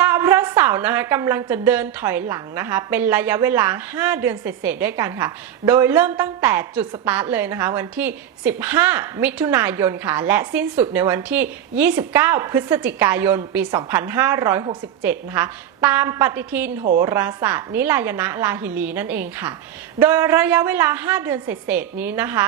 ดาวพระเสาร์นะคะกำลังจะเดินถอยหลังนะคะ เป็นระยะเวลา 5 เดือนเศษๆด้วยกันค่ะ โดยเริ่มตั้งแต่จุดสตาร์ทเลยนะคะ วันที่ 15 มิถุนายนค่ะ และสิ้นสุดในวันที่ 29 พฤศจิกายน ปี 2567 นะคะ ตามปฏิทินโหราศาสตร์ นิลายณะลาหิลีนั่นเองค่ะ โดยระยะเวลา 5 เดือนเศษๆนี้นะคะ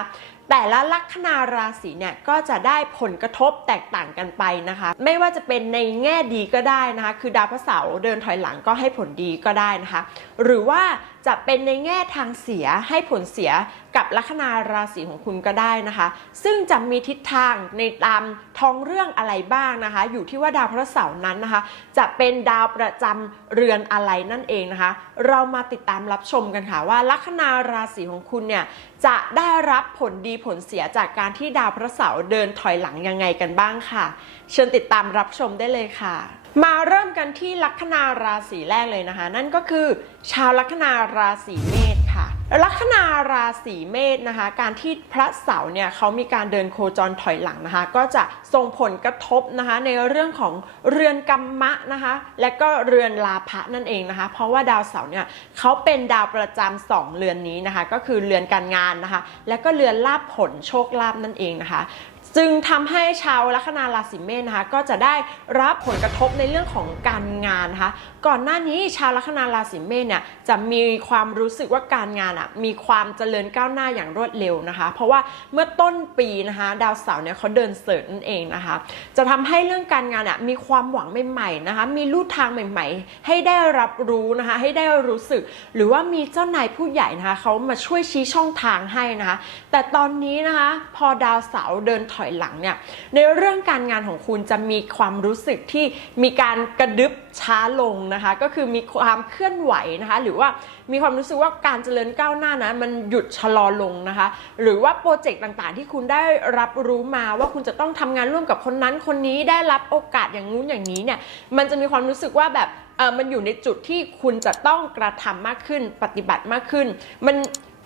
แต่ละลัคนาราศีเนี่ยก็จะได้ผลกระทบแตกต่างกันไปนะคะ ไม่ว่าจะเป็นในแง่ดีก็ได้นะคะ คือดาวพระเสาร์เดินถอยหลังก็ให้ผลดีก็ได้นะคะ หรือว่า จะเป็นในแง่ทางเสียให้ผลเสียกับลัคนาราศีของคุณก็ได้นะคะ ซึ่งจะมีทิศทางในตามท้องเรื่องอะไรบ้างนะคะ อยู่ที่ว่าดาวพระเสาร์นั้นนะคะ จะเป็นดาวประจำเรือนอะไรนั่นเองนะคะ เรามาติดตามรับชมกันค่ะว่าลัคนาราศีของคุณเนี่ยจะได้รับผลดีผลเสียจากการที่ดาวพระเสาร์เดินถอยหลังยังไงกันบ้างค่ะ เชิญติดตามรับชมได้เลยค่ะ มาเริ่มกันที่ลัคนาราศีแรกเลยนะคะ นั่นก็คือ ชาวลัคนาราศีเมษค่ะ ลัคนาราศีเมษนะคะ การที่พระเสาร์เนี่ยเขามีการเดินโคจรถอยหลังนะคะ ก็จะส่งผลกระทบนะคะ ในเรื่องของเรือนกรรมะนะคะ และก็เรือนลาภะนั่นเองนะคะ เพราะว่าดาวเสาร์เนี่ยเขาเป็นดาวประจำสองเรือนนี้นะคะ ก็คือเรือนการงานนะคะ และก็เรือนลาภผลโชคลาภนั่นเองนะคะ จึงทำให้ชาวลัคนาราศีเมษนะคะก็จะได้รับผลกระทบในเรื่องของการงานนะคะ ก่อนหน้านี้ชาวลัคนาราศีเมษเนี่ยจะมีความรู้สึกว่าการงานอะมีความเจริญก้าวหน้าอย่างรวดเร็วนะคะ เพราะว่าเมื่อต้นปีนะคะดาวเสาร์เนี่ยเขาเดินเสริร์นั่นเองนะคะ จะทำให้เรื่องการงานอะมีความหวังใหม่ๆนะคะมีลู่ทางใหม่ ๆ ให้ได้รับรู้นะคะให้ได้รู้สึก หรือว่ามีเจ้านายผู้ใหญ่นะคะเขามาช่วยชี้ช่องทางให้นะคะ แต่ตอนนี้นะคะพอดาวเสาร์เดินถอยหลังเนี่ยในเรื่องการงานของคุณจะมีความรู้สึกที่มีการกระดึบ ช้าลงนะคะ ก็คือมีความเคลื่อนไหวนะคะ หรือว่ามีความรู้สึกว่าการเจริญก้าวหน้านะมันหยุดชะลอลงนะคะ หรือว่าโปรเจกต์ต่างๆ ที่คุณได้รับรู้มาว่าคุณจะต้องทำงานร่วมกับคนนั้นคนนี้ได้รับโอกาสอย่างงู้นอย่างนี้เนี่ยมันจะมีความรู้สึกว่าแบบเออมันอยู่ในจุดที่คุณจะต้องกระทำมากขึ้นปฏิบัติมากขึ้น มัน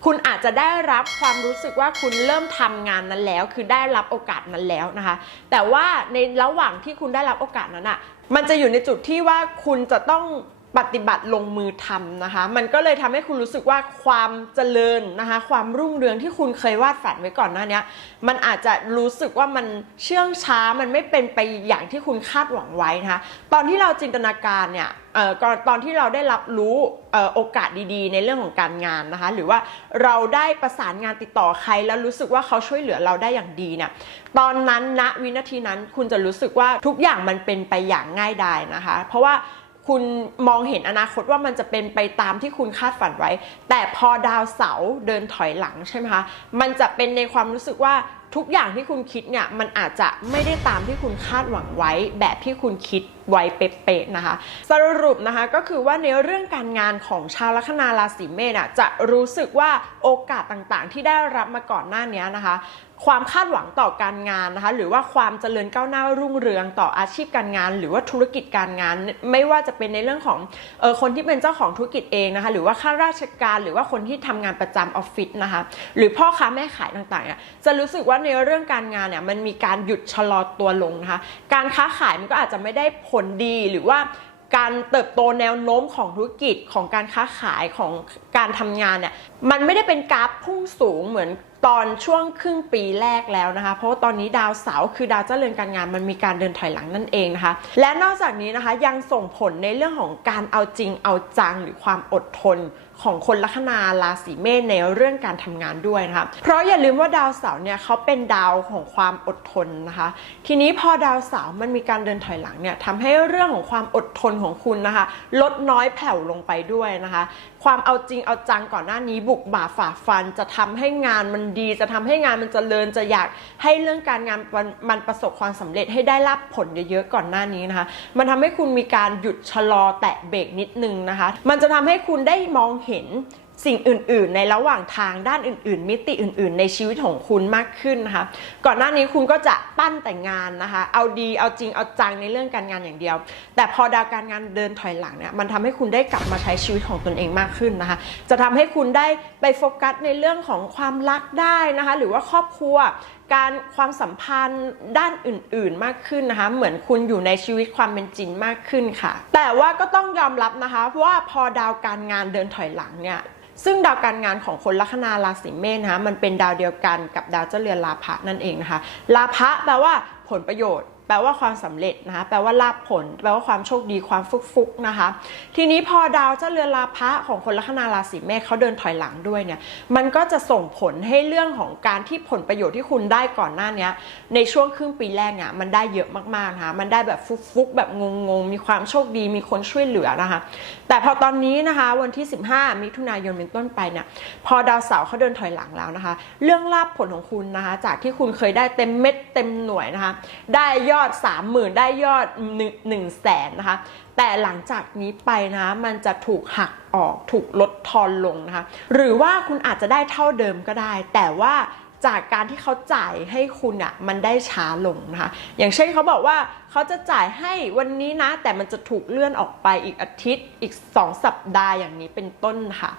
คุณอาจจะได้รับความรู้สึกว่าคุณเริ่มทำงานนั้นแล้ว คือได้รับโอกาสนั้นแล้วนะคะ แต่ว่าในระหว่างที่คุณได้รับโอกาสนั้นอะ มันจะอยู่ในจุดที่ว่าคุณจะต้อง ปฏิบัติลงมือทำนะคะ มันก็เลยทำให้คุณรู้สึกว่าความเจริญนะคะ ความรุ่งเรืองที่คุณเคยวาดฝันไว้ก่อนหน้านี้มันอาจจะรู้สึกว่ามันเชื่องช้ามันไม่เป็นไปอย่างที่คุณคาดหวังไว้นะคะ ตอนที่เราจินตนาการเนี่ยเอ่อตอนที่เราได้รับรู้อโอกาสดีๆ ในเรื่องของการงานนะคะ หรือว่าเราได้ประสานงานติดต่อใครแล้วรู้สึกว่าเขาช่วยเหลือเราได้อย่างดีเนี่ยตอนนั้นณวินาทีนั้นคุณจะรู้สึกว่าทุกอย่างมันเป็นไปอย่างง่ายดายนะคะ เพราะว่า คุณมองเห็นอนาคตว่ามันจะเป็นไปตามที่คุณคาดฝันไว้ แต่พอดาวเสาเดินถอยหลังใช่ไหมคะ มันจะเป็นในความรู้สึกว่า ทุกอย่างที่คุณคิดเนี่ยมันอาจจะไม่ได้ตามที่คุณคาดหวังไว้ แบบที่คุณคิดไว้เป๊ะๆนะคะ สรุปนะคะก็คือว่าในเรื่องการงานของชาวลัคนาราศีเมษอะจะรู้สึกว่าโอกาสต่างๆ ที่ได้รับมาก่อนหน้านี้นะคะ ความคาดหวังต่อการงานนะคะ หรือว่าความเจริญก้าวหน้ารุ่งเรืองต่ออาชีพการงาน หรือว่าธุรกิจการงาน ไม่ว่าจะเป็นในเรื่องของเออคนที่เป็นเจ้าของธุรกิจเองนะคะหรือว่าข้าราชการหรือว่าคนที่ทำงานประจำออฟฟิศนะคะหรือพ่อค้าแม่ขายต่างๆจะรู้สึกว่าในเรื่องการงานเนี่ยมันมีการหยุดชะลอตัวลงนะคะการค้าขายมันก็อาจจะไม่ได้ผลดีหรือว่าการเติบโตแนวโน้มของธุรกิจของการค้าขายของการทำงานเนี่ยมันไม่ได้เป็นกราฟพุ่งสูงเหมือนตอนช่วงครึ่งปีแรกแล้วนะคะ เพราะว่าตอนนี้ดาวเสาร์คือดาวเจ้าเรือนการงานมันมีการเดินถอยหลังนั่นเองนะคะ และนอกจากนี้นะคะยังส่งผลในเรื่องของการเอาจริงเอาจังหรือความอดทน ของคนลัคนาราศีเมษในเรื่องการทำงานด้วยนะคะเพราะอย่าลืมว่าดาวเสาร์เนี่ยเขาเป็นดาวของความอดทนนะคะ ทีนี้พอดาวเสาร์มันมีการเดินถอยหลังเนี่ยทำให้เรื่องของความอดทนของคุณนะคะ ลดน้อยแผ่วลงไปด้วยนะคะ ความเอาจริงเอาจังก่อนหน้านี้บุกบ่าฝ่าฟัน จะทำให้งานมันดี จะทำให้งานมันจเจริญจะอยากให้เรื่องการงานมันมันประสบความสำเร็จให้ได้รับผลเยอะๆก่อนหน้านี้นะคะ มันทำให้คุณมีการหยุดชะลอแตะเบรกนิดนึงนะคะ มันจะทำให้คุณได้มองเห็น สิ่งอื่น ๆ ในระหว่างทางด้านอื่น ๆ มิติอื่น ๆ ในชีวิตของคุณมากขึ้นนะคะก่อนหน้านี้คุณก็จะปั้นแต่งานนะคะเอาดีเอาจริงเอาจังในเรื่องการงานอย่างเดียว แต่พอดาวการงานเดินถอยหลังเนี่ยมันทำให้คุณได้กลับมาใช้ชีวิตของตนเองมากขึ้นนะคะจะทำให้คุณได้ไปโฟกัสในเรื่องของความรักได้นะคะหรือว่าครอบครัวการความสัมพันธ์ด้านอื่นๆมากขึ้นนะคะ เหมือนคุณอยู่ในชีวิตความเป็นจริงมากขึ้นค่ะ แต่ว่าก็ต้องยอมรับนะคะเพราะว่าพอดาวการงานเดินถอยหลังเนี่ย ซึ่งดาวการงานของคนลัคนาราศีเมษนะคะมันเป็นดาวเดียวกันกับดาวเจ้าเรือนลาภะนั่นเองนะคะลาภะแปลว่าผลประโยชน์ แปลว่าความสำเร็จนะคะแปลว่าลาภผล แปลว่าความโชคดีความฟุกฟุกๆนะคะ ทีนี้พอดาวเจ้าเรือนลาภะของคนลัคนาราศีเมษเขาเดินถอยหลังด้วยเนี่ยมันก็จะส่งผลให้เรื่องของการที่ผลประโยชน์ที่คุณได้ก่อนหน้านี้ในช่วงครึ่งปีแรกเนี่ยมันได้เยอะมากๆนะคะมันได้แบบฟุกๆแบบงงๆมีความโชคดีมีคนช่วยเหลือนะคะ แต่พอตอนนี้นะคะวันที่ 15 มิถุนายนเป็นต้นไปเนี่ยพอดาวเสาร์เขาเดินถอยหลังแล้วนะคะ เรื่องลาภผลของคุณนะคะ จากที่คุณเคยได้เต็มเม็ดเต็มหน่วยนะคะ ได้ยอดอด 30,000 ได้ยอด1 1แสนนะคะ แต่หลังจากนี้ไปนะมันจะถูกหักออกถูกลดทอนลงนะคะ หรือว่าคุณอาจจะได้เท่าเดิมก็ได้ แต่ว่าจากการที่เขาจ่ายให้คุณอะ่ะมันได้ช้าลงนะคะ อย่างเช่นเขาบอกว่าเขาจะจ่ายให้วันนี้นะ แต่มันจะถูกเลื่อนออกไปอีกอาทิตย์อีก 2 สัปดาห์อย่างนี้เป็นต้นค่ะ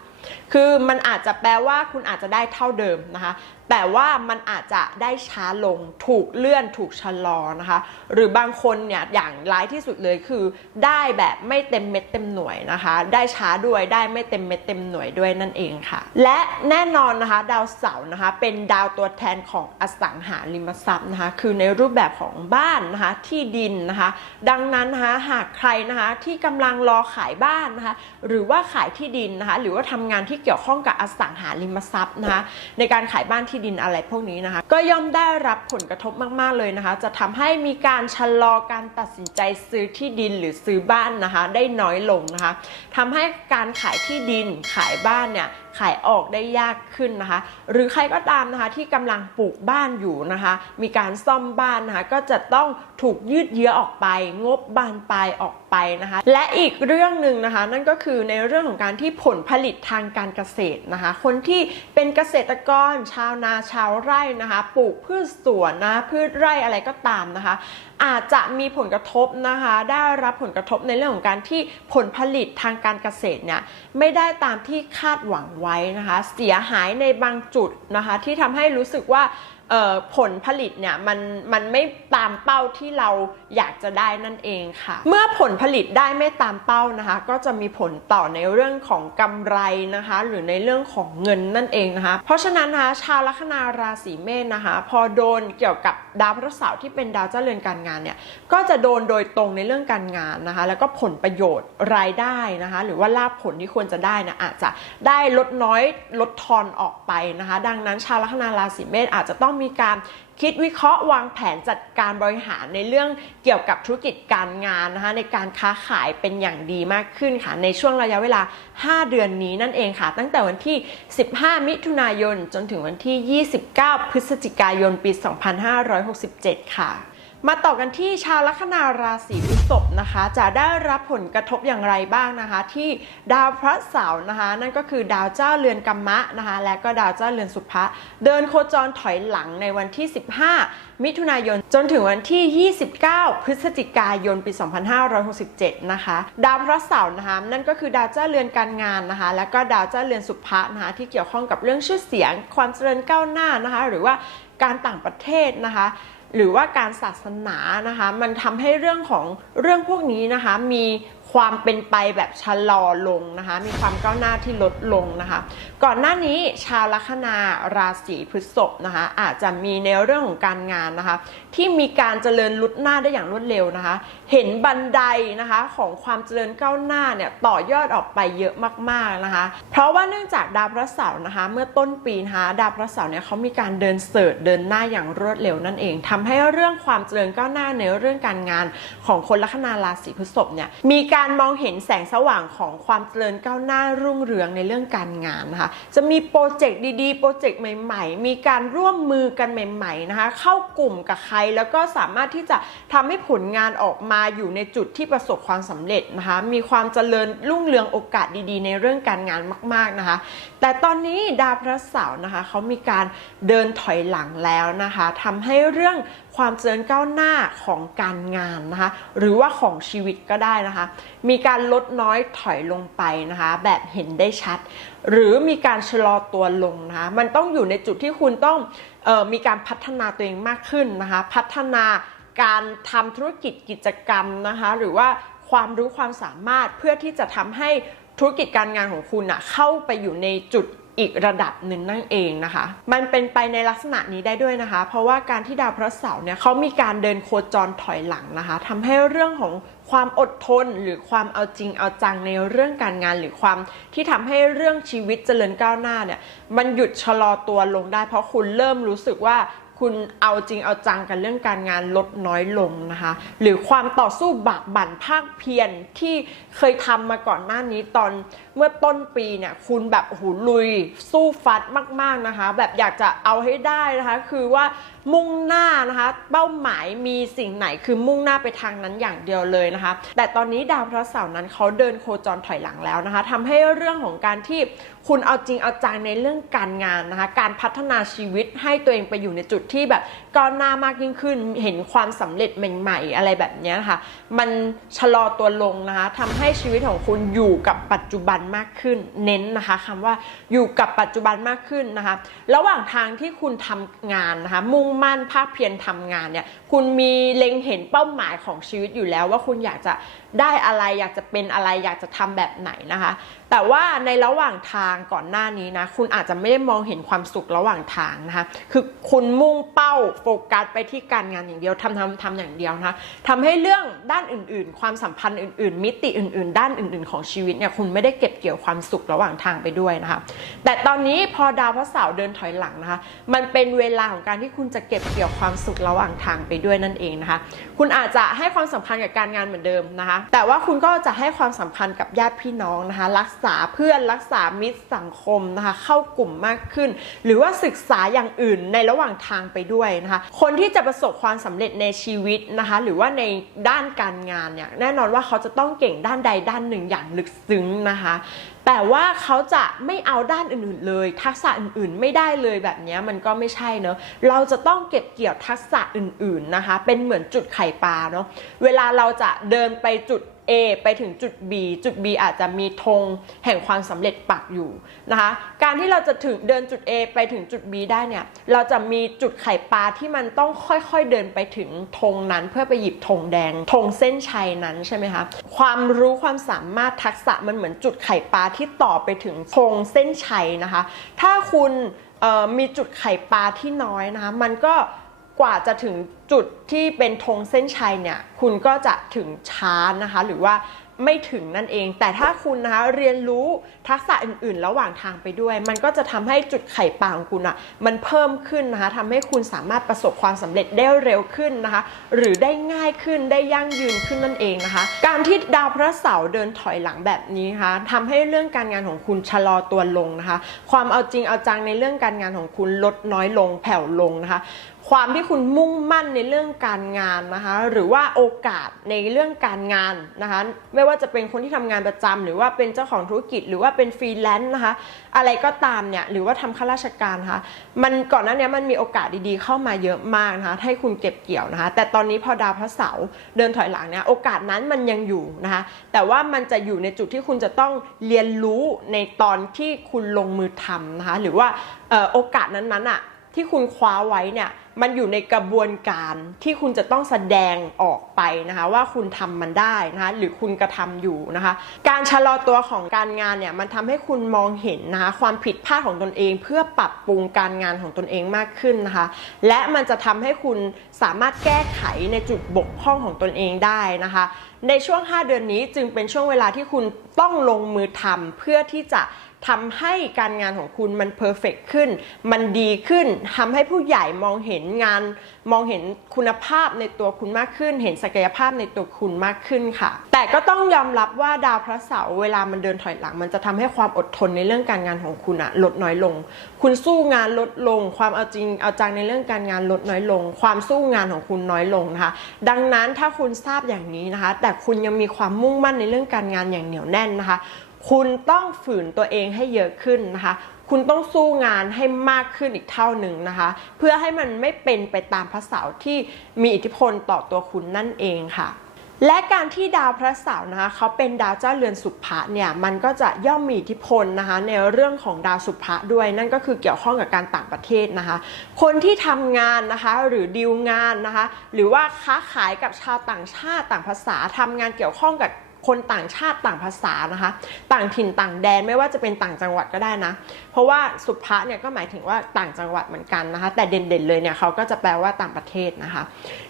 คือมันอาจจะแปลว่าคุณอาจจะได้เท่าเดิมนะคะ แต่ว่ามันอาจจะได้ช้าลงถูกเลื่อนถูกชะลอนะคะ หรือบางคนเนี่ยอย่างร้ายที่สุดเลยคือได้แบบไม่เต็มเม็ดเต็มหน่วยนะคะ ได้ช้าด้วยได้ไม่เต็มเม็ดเต็มหน่วยด้วยนั่นเองค่ะ และแน่นอนนะคะ ดาวเสาร์นะคะ เป็นดาวตัวแทนของอสังหาริมทรัพย์นะคะ คือในรูปแบบของบ้านนะคะที่ดินนะคะ ดังนั้นนะคะหากใครนะคะที่กำลังรอขายบ้านนะคะ หรือว่าขายที่ดินนะคะ หรือว่าทำงานที่เกี่ยวข้องกับอสังหาริมทรัพย์นะคะ ในการขายบ้านที่ดินอะไรพวกนี้นะคะ ก็ย่อมได้รับผลกระทบมากๆเลยนะคะ จะทำให้มีการชะลอการตัดสินใจซื้อที่ดินหรือซื้อบ้านนะคะ ได้น้อยลงนะคะทำให้การขายที่ดินขายบ้านเนี่ยขายออกได้ยากขึ้นนะคะ หรือใครก็ตามนะคะที่กำลังปลูกบ้านอยู่นะคะ มีการซ่อมบ้านนะคะก็จะต้องถูกยืดเยื้อออกไป งบบานปลายออกไปนะคะ และอีกเรื่องหนึ่งนะคะ นั่นก็คือในเรื่องของการที่ผลผลิตทางการเกษตรนะคะ คนที่เป็นเกษตรกรชาวนาชาวไร่นะคะ ปลูกพืชสวนนะพืชไร่อะไรก็ตามนะคะ อาจจะมีผลกระทบนะคะ ได้รับผลกระทบในเรื่องของการที่ผลผลิตทางการเกษตรเนี่ยไม่ได้ตามที่คาดหวังไว้นะคะ เสียหายในบางจุดนะคะที่ทำให้รู้สึกว่าผลผลิตเนี่ยมันมันไม่ตามเป้าที่เราอยากจะได้นั่นเองค่ะ เมื่อผลผลิตได้ไม่ตามเป้านะคะ ก็จะมีผลต่อในเรื่องของกำไรนะคะ หรือในเรื่องของเงินนั่นเองนะคะ เพราะฉะนั้นนะคะชาวลัคนาราศีเมษนะคะ พอโดนเกี่ยวกับดาวพฤหัสที่เป็นดาวเจ้าเรือนการงานเนี่ยก็จะโดนโดยตรงในเรื่องการงานนะคะ แล้วก็ผลประโยชน์รายได้นะคะ หรือว่าลาภผลที่ควรจะได้นะอาจจะได้ลดน้อยลดทอนออกไปนะคะ ดังนั้นชาวลัคนาราศีเมษอาจจะต้องมีการ คิดวิเคราะห์วางแผนจัดการบริหารในเรื่องเกี่ยวกับธุรกิจการงานนะคะในการค้าขายเป็นอย่างดีมากขึ้นค่ะในช่วงระยะเวลา 5 เดือนนี้นั่นเองค่ะ ตั้งแต่วันที่ 15 มิถุนายน จนถึงวันที่ 29 พฤศจิกายน ปี 2567 ค่ะ มาต่อกันที่ชาวลัคนาราศีพฤษภนะคะ จะได้รับผลกระทบอย่างไรบ้างนะคะ ที่ดาวพระเสาร์นะคะ นั่นก็คือดาวเจ้าเรือนกัมมะนะคะ และก็ดาวเจ้าเรือนสุภะเดินโคจรถอยหลังในวันที่ 15 มิถุนายนจนถึงวันที่ 29 พฤศจิกายนปี 2567 นะคะ ดาวพระเสาร์นะคะนั่นก็คือดาวเจ้าเรือนการงานนะคะ และก็ดาวเจ้าเรือนสุภะนะคะที่เกี่ยวข้องกับเรื่องชื่อเสียง ความเจริญก้าวหน้านะคะ หรือว่าการต่างประเทศนะคะ หรือว่าการศาสนานะคะ มันทำให้เรื่องของเรื่องพวกนี้นะคะมี ความเป็นไปแบบชะลอลงนะคะ มีความก้าวหน้าที่ลดลงนะคะ ก่อนหน้านี้ชาวลัคนาราศีพฤษภนะคะ อาจจะมีในเรื่องของการงานนะคะ ที่มีการเจริญลุดหน้าได้อย่างรวดเร็วนะคะ เห็นบันไดนะคะของความเจริญก้าวหน้าเนี่ยต่อยอดออกไปเยอะมากๆนะคะ เพราะว่าเนื่องจากดาวพระเสาร์นะคะ เมื่อต้นปีนะคะดาวพระเสาร์เนี่ยเขามีการเดินเสิร์ชเดินหน้าอย่างรวดเร็วนั่นเองทำให้เรื่องความเจริญก้าวหน้าในเรื่องการงานของคนลัคนาราศีพฤษภเนี่ยมีการการมองเห็นแสงสว่างของความเจริญก้าวหน้ารุ่งเรืองในเรื่องการงานนะคะจะมีโปรเจกต์ดีๆ โปรเจกต์ใหม่ ๆ มีการร่วมมือกันใหม่ๆนะคะเข้ากลุ่มกับใครแล้วก็สามารถที่จะทำให้ผลงานออกมาอยู่ในจุดที่ประสบความสำเร็จนะคะมีความเจริญรุ่งเรืองโอกาสดีๆ ในเรื่องการงานมาก ๆนะคะ แต่ตอนนี้ดาวพระเสาร์นะคะเขามีการเดินถอยหลังแล้วนะคะทำให้เรื่องความเจริญก้าวหน้าของการงานนะคะ หรือว่าของชีวิตก็ได้นะคะ มีการลดน้อยถอยลงไปนะคะ แบบเห็นได้ชัด หรือมีการชะลอตัวลงนะคะ มันต้องอยู่ในจุดที่คุณต้องออมีการพัฒนาตัวเองมากขึ้นนะคะ พัฒนาการทำธุรกิจกิจกรรมนะคะ หรือว่าความรู้ความสามารถเพื่อที่จะทำให้ธุรกิจการงานของคุณอะเข้าไปอยู่ในจุด อีกระดับหนึ่งนั่นเองนะคะ มันเป็นไปในลักษณะนี้ได้ด้วยนะคะ เพราะว่าการที่ดาวพระเสาร์เนี่ยเขามีการเดินโคจรถอยหลังนะคะทำให้เรื่องของความอดทนหรือความเอาจริงเอาจังในเรื่องการงานหรือความที่ทำให้เรื่องชีวิตเจริญก้าวหน้าเนี่ยมันหยุดชะลอตัวลงได้ เพราะคุณเริ่มรู้สึกว่า คุณเอาจริงเอาจังกันเรื่องการงานลดน้อยลงนะคะ หรือความต่อสู้บากบั่นภาคเพียรที่เคยทำมาก่อนหน้านี้ตอนเมื่อต้นปีเนี่ยคุณแบบหูลุยสู้ฟัดมาก ๆนะคะ แบบอยากจะเอาให้ได้นะคะ คือว่ามุ่งหน้านะคะ เป้าหมายมีสิ่งไหนคือมุ่งหน้าไปทางนั้นอย่างเดียวเลยนะคะ แต่ตอนนี้ดาวพระเสาร์นั้นเขาเดินโคจรถอยหลังแล้วนะคะทำให้เรื่องของการที่คุณเอาจริงเอาจังในเรื่องการงานนะคะ การพัฒนาชีวิตให้ตัวเองไปอยู่ในจุดที่แบบก้าวหน้ามากยิ่งขึ้น เห็นความสำเร็จใหม่ ๆ อะไรแบบนี้นะคะ มันชะลอตัวลงนะคะทำให้ชีวิตของคุณอยู่กับปัจจุบันมากขึ้น เน้นนะคะคำว่าอยู่กับปัจจุบันมากขึ้นนะคะ ระหว่างทางที่คุณทำงานนะคะมุ่งมั่นภาคเพียรทำงานเนี่ยคุณมีเล็งเห็นเป้าหมายของชีวิตอยู่แล้วว่าคุณอยากจะได้อะไรอยากจะเป็นอะไรอยากจะทำแบบไหนนะคะ แต่ว่าในระหว่างทางก่อนหน้านี้นะคุณอาจจะไม่ได้มองเห็นความสุขระหว่างทางนะคะคือคุณมุ่งเป้าโฟกัสไปที่การงานอย่างเดียวทำทำทำอย่างเดียวนะคะทำให้เรื่องด้านอื่น ๆ ความสัมพันธ์อื่น ๆ มิติอื่น ๆ ด้านอื่น ๆ ของชีวิตเนี่ยคุณไม่ได้เก็บเกี่ยวความสุขระหว่างทางไปด้วยนะคะแต่ตอนนี้พอดาวพระเสาร์เดินถอยหลังนะคะ มันเป็นเวลาของการที่คุณจะเก็บเกี่ยวความสุขระหว่างทางไปด้วยนั่นเองนะคะ คุณอาจจะให้ความสำคัญกับการงานเหมือนเดิมนะคะแต่ว่าคุณก็จะให้ความสำคัญกับญาติพี่น้องนะคะ รักษาเพื่อนรักษามิตรสังคมนะคะ เข้ากลุ่มมากขึ้น หรือว่าศึกษาอย่างอื่นในระหว่างทางไปด้วยนะคะ คนที่จะประสบความสำเร็จในชีวิตนะคะ หรือว่าในด้านการงานเนี่ยแน่นอนว่าเขาจะต้องเก่งด้านใดด้านหนึ่งอย่างลึกซึ้งนะคะ แต่ว่าเขาจะไม่เอาด้านอื่นๆเลย ทักษะอื่นๆ ไม่ได้เลยแบบนี้มันก็ไม่ใช่เนอะเราจะต้องเก็บเกี่ยวทักษะอื่นๆนะคะ เป็นเหมือนจุดไข่ปลาเนาะเวลาเราจะเดินไปจุด A ไปถึงจุด B จุด B อาจจะมีธงแห่งความสำเร็จปักอยู่นะคะ การที่เราจะถึงเดินจุด A ไปถึงจุด B ได้เนี่ย เราจะมีจุดไข่ปลาที่มันต้องค่อยๆเดินไปถึงธงนั้น เพื่อไปหยิบธงแดงธงเส้นชัยนั้นใช่ไหมคะความรู้ความสามารถทักษะมันเหมือนจุดไข่ปลาที่ต่อไปถึงธงเส้นชัยนะคะ ถ้าคุณมีจุดไข่ปลาที่น้อยนะคะมันก็ กว่าจะถึงจุดที่เป็นธงเส้นชัยเนี่ยคุณก็จะถึงช้านะคะ หรือว่าไม่ถึงนั่นเอง แต่ถ้าคุณนะคะเรียนรู้ทักษะอื่นๆ ระหว่างทางไปด้วย มันก็จะทำให้จุดไข่ปลาของคุณอะมันเพิ่มขึ้นนะคะทำให้คุณสามารถประสบความสำเร็จได้เร็วขึ้นนะคะ หรือได้ง่ายขึ้นได้ยั่งยืนขึ้นนั่นเองนะคะ การที่ดาวพระเสาร์เดินถอยหลังแบบนี้นะคะทำให้เรื่องการงานของคุณชะลอตัวลงนะคะ ความเอาจริงเอาจังในเรื่องการงานของคุณลดน้อยลงแผ่วลงนะคะ ความที่คุณมุ่งมั่นในเรื่องการงานนะคะหรือว่าโอกาสในเรื่องการงานนะคะไม่ว่าจะเป็นคนที่ทำงานประจำหรือว่าเป็นเจ้าของธุรกิจ หรือว่าเป็นฟรีแลนซ์นะคะอะไรก็ตามเนี่ยหรือว่าทำข้าราชการนะคะมันก่อนหน้านี้มันมีโอกาสดีๆ เข้ามาเยอะมากนะคะให้คุณเก็บเกี่ยวนะคะแต่ตอนนี้พอดาวพระเสาร์เดินถอยหลังเนี่ยโอกาสนั้นมันยังอยู่นะคะแต่ว่ามันจะอยู่ในจุดที่คุณจะต้องเรียนรู้ในตอนที่คุณลงมือทำนะคะหรือว่าออโอกาสนั้นๆอะ ที่คุณคว้าไว้เนี่ยมันอยู่ในกระบวนการที่คุณจะต้องแสดงออกไปนะคะว่าคุณทำมันได้นะคะหรือคุณกระทำอยู่นะคะ การชะลอตัวของการงานเนี่ยมันทำให้คุณมองเห็นนะคะความผิดพลาดของตนเอง เพื่อปรับปรุงการงานของตนเองมากขึ้นนะคะและมันจะทำให้คุณสามารถแก้ไขในจุดบกพร่องของตนเองได้นะคะ ในช่วง 5 เดือนนี้จึงเป็นช่วงเวลาที่คุณต้องลงมือทำเพื่อที่จะ ทำให้การงานของคุณมันเพอร์เฟกขึ้น มันดีขึ้นทำให้ผู้ใหญ่มองเห็นงาน มองเห็นคุณภาพในตัวคุณมากขึ้น เห็นศักยภาพในตัวคุณมากขึ้นค่ะ แต่ก็ต้องยอมรับว่าดาวพระเสาร์เวลามันเดินถอยหลัง มันจะทำให้ความอดทนในเรื่องการงานของคุณอะลดน้อยลง คุณสู้งานลดลง ความเอาจริงเอาจังในเรื่องการงานลดน้อยลง ความสู้งานของคุณน้อยลงนะคะ ดังนั้นถ้าคุณทราบอย่างนี้นะคะ แต่คุณยังมีความมุ่งมั่นในเรื่องการงานอย่างเหนียวแน่นนะคะ คุณต้องฝืนตัวเองให้เยอะขึ้นนะคะ คุณต้องสู้งานให้มากขึ้นอีกเท่าหนึ่งนะคะ เพื่อให้มันไม่เป็นไปตามพระเสาร์ที่มีอิทธิพลต่อตัวคุณนั่นเองค่ะและการที่ดาวพระเสาร์นะคะเขาเป็นดาวเจ้าเรือนสุภะเนี่ยมันก็จะย่อมมีอิทธิพลนะคะในเรื่องของดาวสุภะด้วย นั่นก็คือเกี่ยวข้องกับการต่างประเทศนะคะ คนที่ทำงานนะคะหรือดีลงานนะคะ หรือว่าค้าขายกับชาวต่างชาติต่างภาษาทำงานเกี่ยวข้องกับ คนต่างชาติต่างภาษานะคะ ต่างถิ่นต่างแดนไม่ว่าจะเป็นต่างจังหวัดก็ได้นะ เพราะว่าสุภะเนี่ยก็หมายถึงว่าต่างจังหวัดเหมือนกันนะคะ แต่เด่นๆเลยเนี่ยเขาก็จะแปลว่าต่างประเทศนะคะ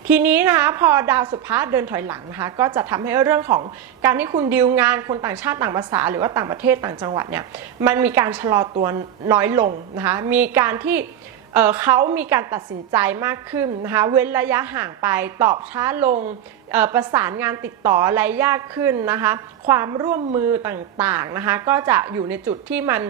ทีนี้นะคะพอดาวสุภะเดินถอยหลังนะคะ ก็จะทำให้เรื่องของการที่คุณดีลงานคนต่างชาติต่างภาษา หรือว่าต่างประเทศต่างจังหวัดเนี่ยมันมีการชะลอตัวน้อยลงนะคะมีการที่ เขามีการตัดสินใจมากขึ้นนะคะเว้นระยะห่างไปตอบช้าลงประสานงานติดต่ออะไรยากขึ้นนะคะ ความร่วมมือต่างๆนะคะ ก็จะอยู่ในจุดที่มัน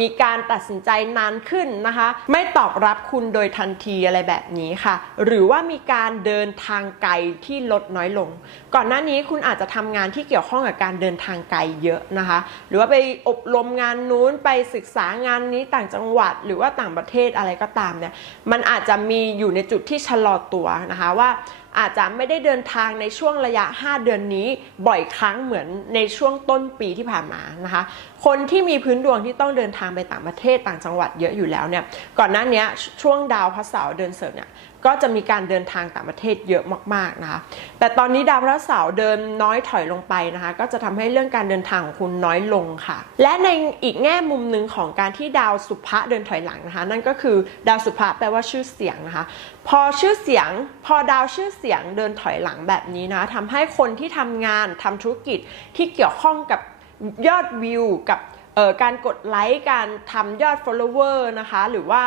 มีการตัดสินใจนานขึ้นนะคะ ไม่ตอบรับคุณโดยทันทีอะไรแบบนี้ค่ะ หรือว่ามีการเดินทางไกลที่ลดน้อยลง ก่อนหน้านี้คุณอาจจะทำงานที่เกี่ยวข้องกับการเดินทางไกลเยอะนะคะ หรือว่าไปอบรมงานนู้นไปศึกษางานนี้ต่างจังหวัด หรือว่าต่างประเทศอะไรก็ตามเนี่ยมันอาจจะมีอยู่ในจุดที่ชะลอตัวนะคะว่า อาจจะไม่ได้เดินทางในช่วงระยะ 5 เดือนนี้บ่อยครั้งเหมือนในช่วงต้นปีที่ผ่านมานะคะ คนที่มีพื้นดวงที่ต้องเดินทางไปต่างประเทศต่างจังหวัดเยอะอยู่แล้วเนี่ยก่อนหน้านี้ช่วงดาวพระเสาร์เดินเสริมเนี่ย ก็จะมีการเดินทางต่างประเทศเยอะมากๆนะคะ แต่ตอนนี้ดาวพระเสาร์เดินน้อยถอยลงไปนะคะ ก็จะทำให้เรื่องการเดินทางของคุณน้อยลงค่ะ และในอีกแง่มุมหนึ่งของการที่ดาวสุภะเดินถอยหลังนะคะ นั่นก็คือดาวสุภะแปลว่าชื่อเสียงนะคะ พอชื่อเสียง พอดาวชื่อเสียงเดินถอยหลังแบบนี้นะทำให้คนที่ทำงานทำธุรกิจที่เกี่ยวข้องกับยอดวิวกับการกดไลค์การทำยอด follower นะคะ หรือว่า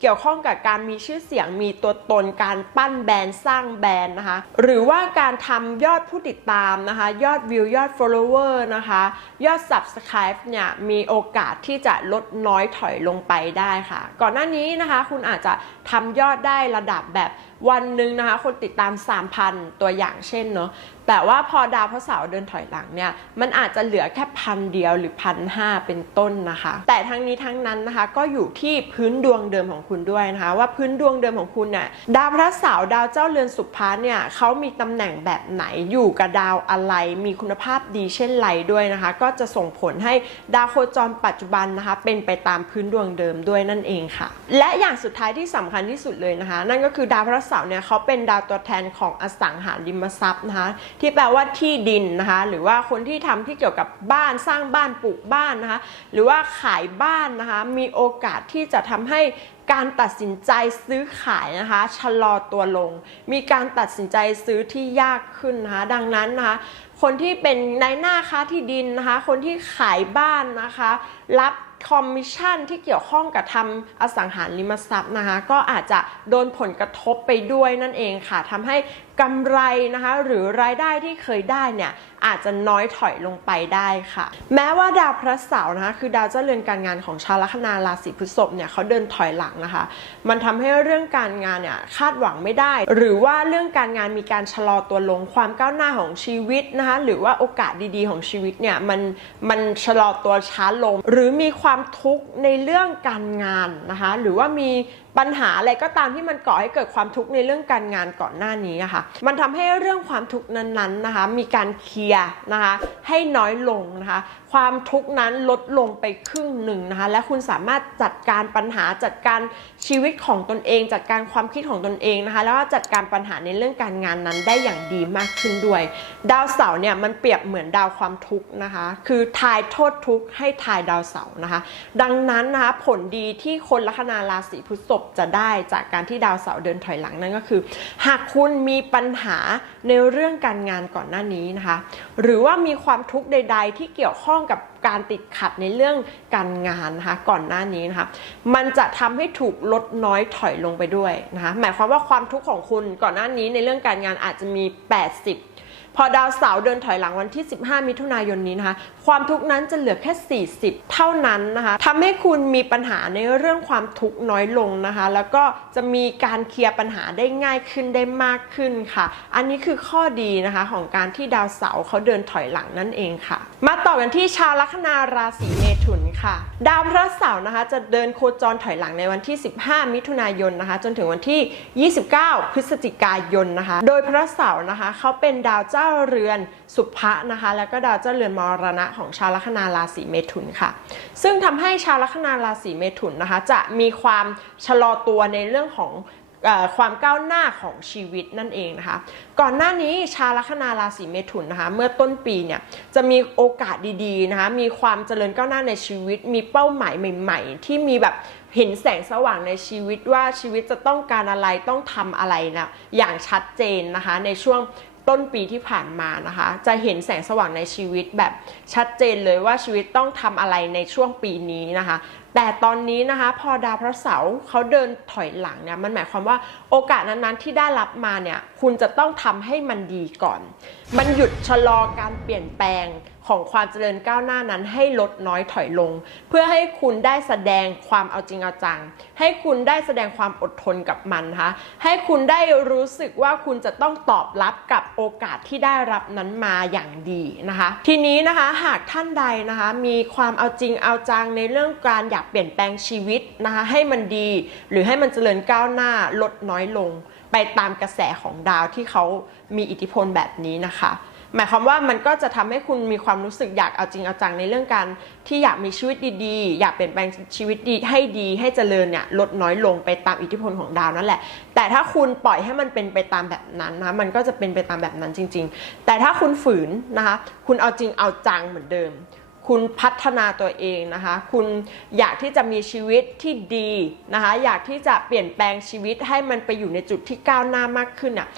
เกี่ยวข้องกับการมีชื่อเสียงมีตัวตนการปั้นแบรนด์สร้างแบรนด์นะคะ หรือว่าการทำยอดผู้ติดตามนะคะ ยอดวิวยอด follower นะคะ ยอด subscribe เนี่ยมีโอกาสที่จะลดน้อยถอยลงไปได้ค่ะ ก่อนหน้านี้นะคะคุณอาจจะทำยอดได้ระดับแบบวันหนึ่งนะคะ คนติดตาม 3,000 ตัวอย่างเช่นเนาะ แต่ว่าพอดาวพระเสาร์เดินถอยหลังเนี่ยมันอาจจะเหลือแค่พันเดียวหรือพันห้าเป็นต้นนะคะ แต่ทั้งนี้ทั้งนั้นนะคะก็อยู่ที่พื้นดวงเดิมของคุณด้วยนะคะ ว่าพื้นดวงเดิมของคุณเนี่ยดาวพระเสาร์ดาวเจ้าเรือนสุภาเนี่ยเขามีตำแหน่งแบบไหนอยู่กับดาวอะไร มีคุณภาพดีเช่นไรด้วยนะคะ ก็จะส่งผลให้ดาวโคจรปัจจุบันนะคะ เป็นไปตามพื้นดวงเดิมด้วยนั่นเองค่ะ และอย่างสุดท้ายที่สำคัญที่สุดเลยนะคะ นั่นก็คือดาวพระเสาร์เนี่ยเขาเป็นดาวตัวแทนของอสังหาริมทรัพย์นะคะที่แปลว่าที่ดินนะคะหรือว่าคนที่ทำที่เกี่ยวกับบ้านสร้างบ้านปลูกบ้านนะคะหรือว่าขายบ้านนะคะมีโอกาสที่จะทำให้การตัดสินใจซื้อขายนะคะชะลอตัวลง มีการตัดสินใจซื้อที่ยากขึ้นนะคะดังนั้นนะคะคนที่เป็นนายหน้าค้าที่ดินนะคะ คนที่ขายบ้านนะคะ รับคอมมิชชั่นที่เกี่ยวข้องกับทำอสังหาริมทรัพย์นะคะ ก็อาจจะโดนผลกระทบไปด้วยนั่นเองค่ะทำให้ กำไรนะคะ หรือรายได้ที่เคยได้เนี่ยอาจจะน้อยถอยลงไปได้ค่ะ แม้ว่าดาวพระเสาร์นะคะ คือดาวเจ้าเรือนการงานของชาวลัคนาราศีพฤษภเนี่ยเขาเดินถอยหลังนะคะ มันทำให้เรื่องการงานเนี่ยคาดหวังไม่ได้ หรือว่าเรื่องการงานมีการชะลอตัวลงความก้าวหน้าของชีวิตนะคะหรือว่าโอกาสดีๆของชีวิตเนี่ยมันมันชะลอตัวช้าลง หรือมีความทุกข์ในเรื่องการงานนะคะ หรือว่ามี ปัญหาอะไรก็ตามที่มันก่อให้เกิดความทุกข์ในเรื่องการงานก่อนหน้านี้อะค่ะ มันทำให้เรื่องความทุกข์นั้นๆนะคะ มีการเคลียร์นะคะให้น้อยลงนะคะ ความทุกข์นั้นลดลงไปครึ่งหนึ่งนะคะ และคุณสามารถจัดการปัญหาจัดการชีวิตของตนเอง จัดการความคิดของตนเองนะคะ แล้วก็จัดการปัญหาในเรื่องการงานนั้นได้อย่างดีมากขึ้นด้วย ดาวเสาร์เนี่ยมันเปรียบเหมือนดาวความทุกข์นะคะ คือทายโทษทุกข์ให้ทายดาวเสาร์นะคะ ดังนั้นนะคะผลดีที่คนลัคนาราศีพฤษภจะได้จากการที่ดาวเสาร์เดินถอยหลังนั่นก็คือ หากคุณมีปัญหาในเรื่องการงานก่อนหน้านี้นะคะ หรือว่ามีความทุกข์ใด ๆ ที่เกี่ยวข้องกับการติดขัดในเรื่องการงานนะคะก่อนหน้านี้นะคะมันจะทำให้ถูกลดน้อยถอยลงไปด้วยนะคะหมายความว่าความทุกข์ของคุณก่อนหน้านี้ในเรื่องการงานอาจจะมี 80 พอดาวเสาร์เดินถอยหลังวันที่ 15 มิถุนายนนี้นะคะ ความทุกข์นั้นจะเหลือแค่ 40 เท่านั้นนะคะทำให้คุณมีปัญหาในเรื่องความทุกข์น้อยลงนะคะ แล้วก็จะมีการเคลียร์ปัญหาได้ง่ายขึ้นได้มากขึ้นค่ะ อันนี้คือข้อดีนะคะของการที่ดาวเสาร์เขาเดินถอยหลังนั่นเองค่ะ มาต่อกันที่ชาวลัคนาราศีเมถุนค่ะ ดาวพระเสาร์นะคะ จะเดินโคจรถอยหลังในวันที่ 15 มิถุนายนนะคะ จนถึงวันที่ 29 พฤศจิกายนนะคะ โดยพระเสาร์นะคะเขาเป็นดาวเจ้าาเรือนสุภะนะคะ แล้วก็ดาวเจ้าเรือนมรณะของชาวลัคนาราศีเมถุนค่ะ ซึ่งทำให้ชาวลัคนาราศีเมถุนนะคะ จะมีความชะลอตัวในเรื่องของความก้าวหน้าของชีวิตนั่นเองนะคะ ก่อนหน้านี้ชาวลัคนาราศีเมถุนนะคะ เมื่อต้นปีเนี่ยจะมีโอกาสดีๆนะคะ มีความเจริญก้าวหน้าในชีวิต มีเป้าหมายใหม่ ๆ ที่มีแบบเห็นแสงสว่างในชีวิตว่าชีวิตจะต้องการอะไรต้องทำอะไรนะอย่างชัดเจนนะคะในช่วง ต้นปีที่ผ่านมานะคะ จะเห็นแสงสว่างในชีวิตแบบชัดเจนเลยว่าชีวิตต้องทำอะไรในช่วงปีนี้นะคะ แต่ตอนนี้นะคะ พอดาวพระเสาร์เขาเดินถอยหลังเนี่ยมันหมายความว่าโอกาสนั้นๆที่ได้รับมาเนี่ยคุณจะต้องทำให้มันดีก่อน มันหยุดชะลอการเปลี่ยนแปลง ของความเจริญก้าวหน้านั้นให้ลดน้อยถอยลง เพื่อให้คุณได้แสดงความเอาจริงเอาจัง ให้คุณได้แสดงความอดทนกับมันนะคะให้คุณได้รู้สึกว่าคุณจะต้องตอบรับกับโอกาสที่ได้รับนั้นมาอย่างดีนะคะ ทีนี้นะคะหากท่านใดนะคะมีความเอาจริงเอาจังในเรื่องการอยากเปลี่ยนแปลงชีวิตนะคะให้มันดี หรือให้มันเจริญก้าวหน้าลดน้อยลง ไปตามกระแสของดาวที่เขามีอิทธิพลแบบนี้นะคะ หมายความว่ามันก็จะทำให้คุณมีความรู้สึกอยากเอาจริงเอาจังในเรื่องการที่อยากมีชีวิตดีๆ อยากเปลี่ยนแปลงชีวิตดีให้ดีให้เจริญเนี่ยลดน้อยลงไปตามอิทธิพลของดาวนั่นแหละ แต่ถ้าคุณปล่อยให้มันเป็นไปตามแบบนั้นนะมันก็จะเป็นไปตามแบบนั้นจริง ๆ แต่ถ้าคุณฝืนนะคะคุณเอาจริงเอาจังเหมือนเดิม คุณพัฒนาตัวเองนะคะ คุณอยากที่จะมีชีวิตที่ดีนะคะ อยากที่จะเปลี่ยนแปลงชีวิตให้มันไปอยู่ในจุดที่ก้าวหน้ามากขึ้นอะ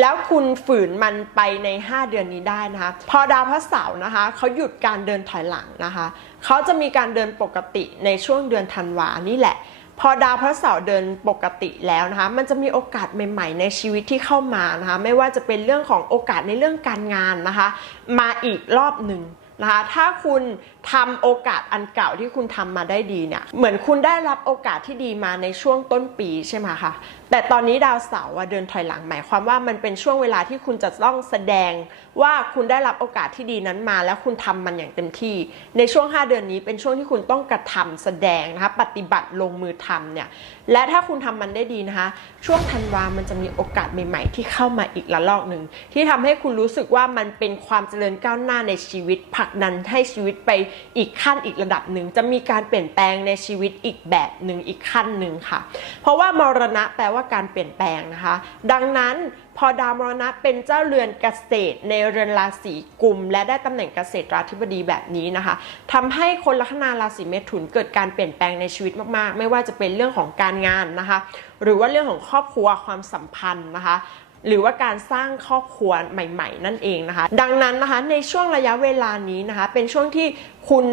แล้วคุณฝืนมันไปใน 5 เดือนนี้ได้นะคะ พอดาวพระเสาร์นะคะเขาหยุดการเดินถอยหลังนะคะเขาจะมีการเดินปกติในช่วงเดือนธันวานี่แหละ พอดาวพระเสาร์เดินปกติแล้วนะคะ มันจะมีโอกาสใหม่ ๆ ในชีวิตที่เข้ามานะคะ ไม่ว่าจะเป็นเรื่องของโอกาสในเรื่องการงานนะคะ มาอีกรอบหนึ่ง นะคะถ้าคุณทำโอกาสอันเก่าที่คุณทำมาได้ดีเนี่ยเหมือนคุณได้รับโอกาสที่ดีมาในช่วงต้นปีใช่ไหมคะแต่ตอนนี้ดาวเสาร์เดินถอยหลังหมายความว่ามันเป็นช่วงเวลาที่คุณจะต้องแสดงว่าคุณได้รับโอกาสที่ดีนั้นมา แล้วคุณทำมันอย่างเต็มที่ ในช่วง 5 เดือนนี้เป็นช่วงที่คุณต้องกระทำแสดงนะคะปฏิบัติลงมือทำเนี่ยและถ้าคุณทำมันได้ดีนะคะ ช่วงธันวามันจะมีโอกาสใหม่ ๆ ที่เข้ามาอีกระลอกหนึ่งที่ทำให้คุณรู้สึกว่ามันเป็นความเจริญก้าวหน้าในชีวิตผักดันให้ชีวิตไปอีกขั้นอีกระดับหนึ่งจะมีการเปลี่ยนแปลงในชีวิตอีกแบบหนึ่งอีกขั้นหนึ่งค่ะ เพราะว่ามรณะแปลว่าการเปลี่ยนแปลงนะคะ ดังนั้นพอดาวมรณะเป็นเจ้าเรือนเกษตร ในเรือนราศีกุม และได้ตำแหน่งเกษตรราธิบดีแบบนี้นะคะทำให้คนลัคนาราศีเมถุนเกิดการเปลี่ยนแปลงในชีวิตมากๆ ไม่ว่าจะเป็นเรื่องของการงานนะคะ หรือว่าเรื่องของครอบครัวความสัมพันธ์นะคะ หรือว่าการสร้างครอบครัวใหม่ ๆ นั่นเองนะคะ ดังนั้นนะคะในช่วงระยะเวลานี้นะคะ เป็นช่วงที่คุณ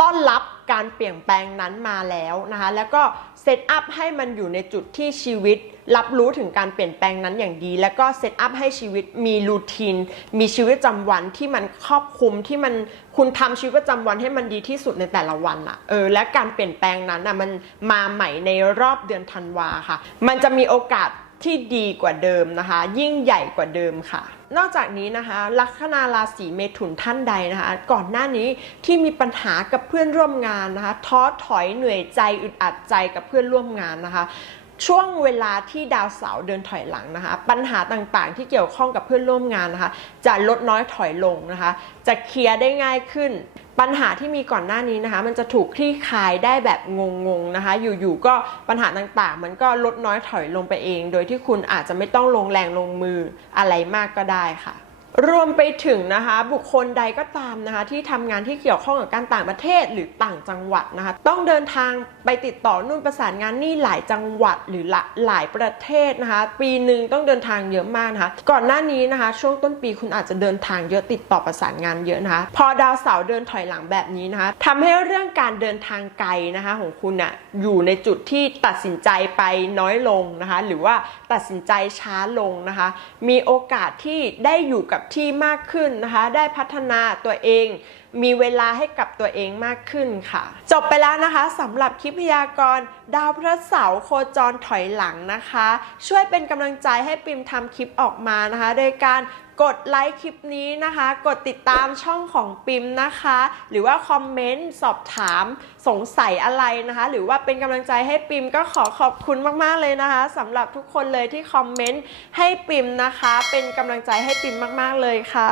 ต้อนรับการเปลี่ยนแปลงนั้นมาแล้วนะคะ แล้วก็เซตอัพให้มันอยู่ในจุดที่ชีวิตรับรู้ถึงการเปลี่ยนแปลงนั้นอย่างดี แล้วก็เซตอัพให้ชีวิตมีรูทีน มีชีวิตประจำวันที่มันครอบคลุมที่มันคุณทำชีวิตประจำวันให้มันดีที่สุดในแต่ละวันอะเออและการเปลี่ยนแปลงนั้นอะมันมาใหม่ในรอบเดือนธันวาค่ะ มันจะมีโอกาส ที่ดีกว่าเดิมนะคะ ยิ่งใหญ่กว่าเดิมค่ะ นอกจากนี้นะคะ ลัคนาราศีเมถุนท่านใดนะคะ ก่อนหน้านี้ที่มีปัญหากับเพื่อนร่วมงานนะคะท้อถอยเหนื่อยใจอึดอัดใจกับเพื่อนร่วมงานนะคะ ช่วงเวลาที่ดาวเสาร์เดินถอยหลังนะคะ ปัญหาต่างๆ ที่เกี่ยวข้องกับเพื่อนร่วมงานนะคะ จะลดน้อยถอยลงนะคะ จะเคลียร์ได้ง่ายขึ้น ปัญหาที่มีก่อนหน้านี้นะคะ มันจะถูกคลี่คลายได้แบบงงๆนะคะ อยู่ๆก็ปัญหาต่างๆ มันก็ลดน้อยถอยลงไปเอง โดยที่คุณอาจจะไม่ต้องลงแรงลงมืออะไรมากก็ได้ค่ะ รวมไปถึงนะคะบุคคลใดก็ตามนะคะที่ทำงานที่เกี่ยวข้องกับการต่างประเทศหรือต่างจังหวัดนะคะต้องเดินทางไปติดต่อนู่นประสานงานนี่หลายจังหวัดหรือละหลายประเทศนะคะปีหนึ่งต้องเดินทางเยอะมากนะคะก่อนหน้านี้นะคะ ช่วงต้นปีคุณอาจจะเดินทางเยอะติดต่อประสานงานเยอะนะคะพอดาวเสาร์เดินถอยหลังแบบนี้นะคะทำให้เรื่องการเดินทางไกลนะคะของคุณอะอยู่ในจุดที่ตัดสินใจไปน้อยลงนะคะหรือว่าตัดสินใจช้าลงนะคะมีโอกาสที่ได้อยู่กับกับที่มากขึ้นนะคะ ได้พัฒนาตัวเอง มีเวลาให้กับตัวเองมากขึ้นค่ะ จบไปแล้วนะคะสำหรับคลิปพยากรณ์ดาวพระเสาร์โคจรถอยหลังนะคะ ช่วยเป็นกำลังใจให้ปิมทำคลิปออกมานะคะ โดยการ กดไลค์คลิปนี้นะคะ กดติดตามช่องของปิมนะคะ หรือว่าคอมเมนต์สอบถามสงสัยอะไรนะคะ หรือว่าเป็นกำลังใจให้ปิมก็ขอขอบคุณมากๆเลยนะคะสำหรับทุกคนเลยที่คอมเมนต์ให้ปิมนะคะ เป็นกำลังใจให้ปิมมาก ๆเลยค่ะ